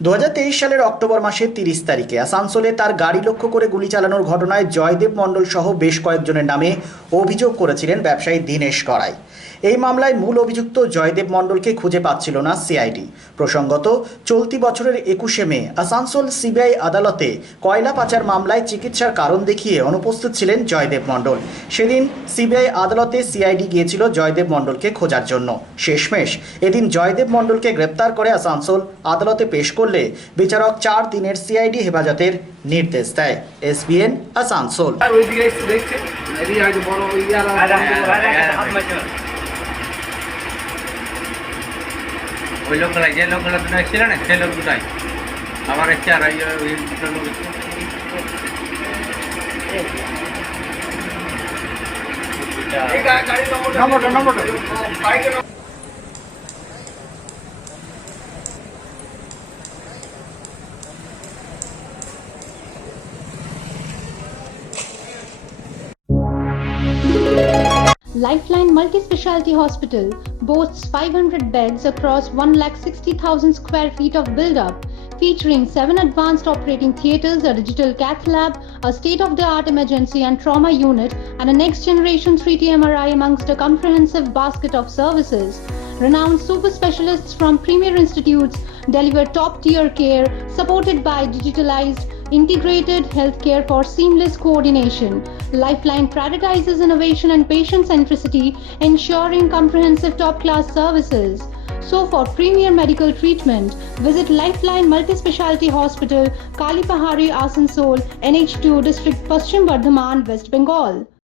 2023 সালের অক্টোবর মাসের 30 তারিখে আসানসোলে তার গাড়ি লক্ষ্য করে গুলি চালানোর ঘটনায় জয়দেব মণ্ডল সহ বেশ কয়েকজনের নামে অভিযোগ করেছিলেন ব্যবসায়ী দীনেশ গড়াই। এই মামলায় মূল অভিযুক্ত জয়দেব মণ্ডলকে খুঁজে পাচ্ছিল না সিআইডি। প্রসঙ্গত, চলতি বছরের 21শে মে আসানসোল সিবিআই আদালতে কয়লা পাচার মামলায় চিকিৎসার কারণ দেখিয়ে অনুপস্থিত ছিলেন জয়দেব মণ্ডল। সেদিন সিবিআই আদালতে সিআইডি গিয়েছিল জয়দেব মণ্ডলকে খোঁজার জন্য। শেষমেশ এদিন জয়দেব মণ্ডলকে গ্রেপ্তার করে আসানসোল আদালতে পেশ করলে বিচারক 4 দিনের সিআইডি হেফাজতের নির্দেশ দেয়। এসবিএন আসানসোল। ওই লোকগুলাই যে লোকগুলো ছিল না সেই লোকগুলাই আবার এসছে আর ওই নম্বরটা Lifeline Multi-Speciality Hospital boasts 500 beds across 160,000 square feet of build-up, featuring 7 advanced operating theatres, a digital cath lab, a state-of-the-art emergency and trauma unit, and a next-generation 3D MRI amongst a comprehensive basket of services. Renowned super specialists from premier institutes deliver top-tier care, supported by digitalized integrated healthcare for seamless coordination. Lifeline prioritizes innovation and patient centricity, ensuring comprehensive top-class services. So for premier medical treatment, visit Lifeline Multi-Speciality Hospital, Kalipahari, Asansol, NH2 District, Paschim Bardhaman, West Bengal.